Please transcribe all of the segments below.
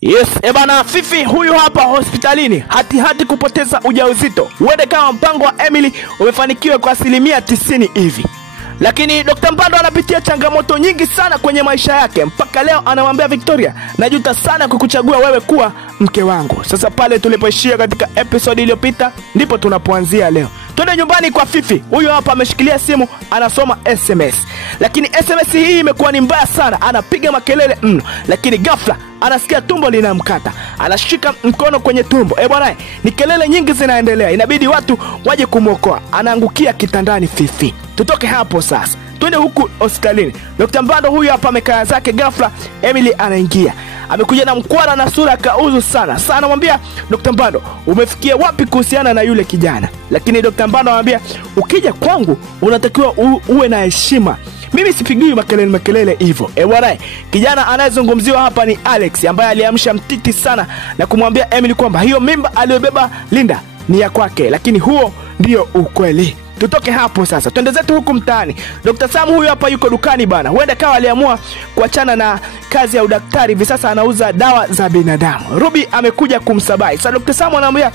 Yes, ebana Fifi huyu hapa hospitalini hati kupoteza ujauzito. Uende kama mpango wa Emily umefanikiwa kwa 90% hivi. Lakini Dr. Mpando anapitia changamoto nyingi sana kwenye maisha yake. Mpaka leo anamwambia Victoria, najuta sana kukuchagua wewe kuwa mke wangu. Sasa pale tulipoishia katika episode iliyopita ndipo tunapoanzia leo. Twende nyumbani kwa Fifi. Huyu hapa ameshikilia simu anasoma SMS. Lakini SMS hii imekuwa ni mbaya sana. Anapiga makelele mno. Lakini ghafla anasikia tumbo linamkata. Anashika mkono kwenye tumbo. Bwana, ni kelele nyingi zinaendelea. Inabidi watu waje kumuokoa. Anaangukia kitandani Fifi. Tutoke hapo sasa. Twende huku hospitalini. Dr. Mpando huyu hapa amekaa zake, ghafla Emily anaingia. Amekuja na mkwara na sura kauzu sana. Sasa anamwambia Dr. Mpando, umefikia wapi kuhusiana na yule kijana? Lakini Dr. Mpando anamwambia, ukija kwangu unatakiwa uwe na heshima. Mimi sipigii makelele hivyo. Bwana, kijana anayezungumziwa hapa ni Alex ambaye aliamsha mtiti sana na kumwambia Emily kwamba hiyo mimba aliyobeba Linda ni ya kwake, lakini huo ndio ukweli. Tutoke hapo sasa. Twende zetu huku mtaani. Dr. Sam huyu hapa yuko dukani bana. Huenda kawa aliamua kuachana na kazi ya udaktari, hivi sasa anauza dawa za binadamu. Ruby amekuja kumsabai. Sasa Dr. Sam anamwambia,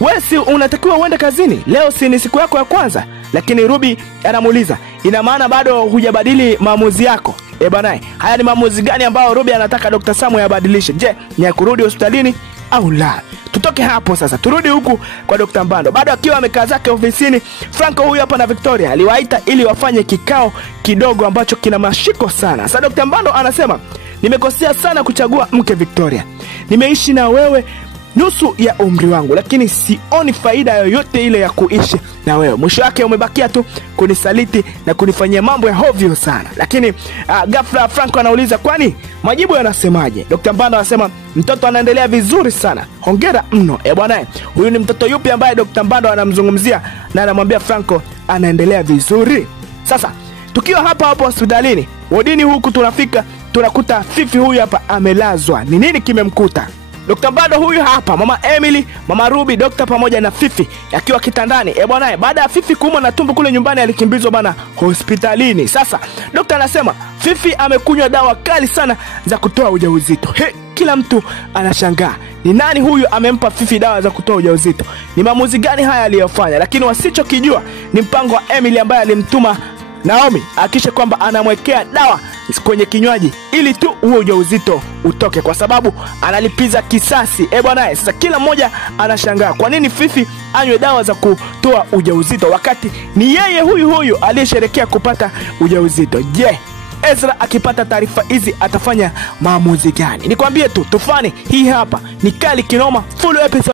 wewe si unatakiwa uende kazini? Leo si ni siku yako ya kwanza? Lakini Ruby anamuuliza, ina maana bado hujabadili maamuzi yako? Bana, haya ni maamuzi gani ambayo Ruby anataka Dr. Sam yabadilishe? Je, ni ya kurudi hospitalini au la? Tutoke hapo sasa. Turudi huku kwa Dr. Mpando. Bado akiwa amekaa zake ofisini, Franco huyu hapa na Victoria aliwaita ili wafanye kikao kidogo ambacho kina mashiko sana. Sasa Dr. Mpando anasema, nimekosea sana kuchagua mke Victoria. Nimeishi na wewe nusu ya umri wangu, lakini sioni faida yoyote ile ya kuishi na wewe. Mwisho wake umebakia tu kunisaliti na kunifanyia mambo ya hovyo sana. Lakini ghafla Franco anauliza, kwani majibu yanasemaje? Dr. Mpando anasema, mtoto anaendelea vizuri sana. Hongera mno. Bwana, huyu ni mtoto yupi ambaye Dr. Mpando anamzungumzia na anamwambia Franco anaendelea vizuri? Sasa tukiwa hapa hospitalini, wodini huku tunafika, tunakuta Fifi huyu hapa amelazwa. Ni nini kimemkuta? Dr. Mpando huyu hapa, mama Emily, mama Ruby, Dr. pamoja na Fifi akiwa kitandani. Bwana, baada ya Fifi kuumwa na tumbo kule nyumbani alikimbizwa bana hospitalini. Sasa Dr. anasema Fifi amekunywa dawa kali sana za kutoa ujauzito. Kila mtu anashangaa, ni nani huyu amempa Fifi dawa za kutoa ujauzito? Ni maamuzi gani haya aliyofanya? Lakini wasichokijua ni mpango wa Emily ambaye alimtuma Naomi akisha kwamba anamwekea dawa kwenye kinywaji ili tu huo ujauzito utoke, kwa sababu analipiza kisasi. Bwana, sasa kila mmoja anashangaa kwa nini Fifi anywe dawa za kutoa ujauzito wakati ni yeye huyu aliyesherekea kupata ujauzito. Je, Ezra akipata taarifa hizi atafanya maamuzi gani? Nikwambie tu, tufani hii hapa ni kali kinoma, full episode.